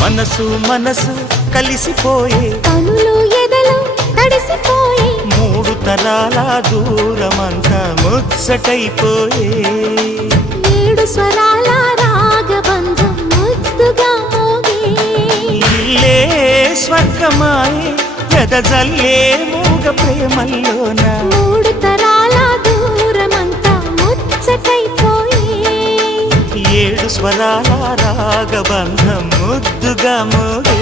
మనసు మనసు కలిసిపోయే కనులు ఎదలు తడిసిపోయే మూడు తరాల దూరమంతా ముచ్చటైపోయే ఏడు స్వరాల రాగబంధం ముద్దుగా మోగే ఇల్లే స్వర్గమాయే ఎదజల్లే మూగ ప్రేమల్లోన మూడు తరాల దూరమంతా ముచ్చటైపోయే ఏడు స్వరాల రాగబంధం ముద్దుగా మోగే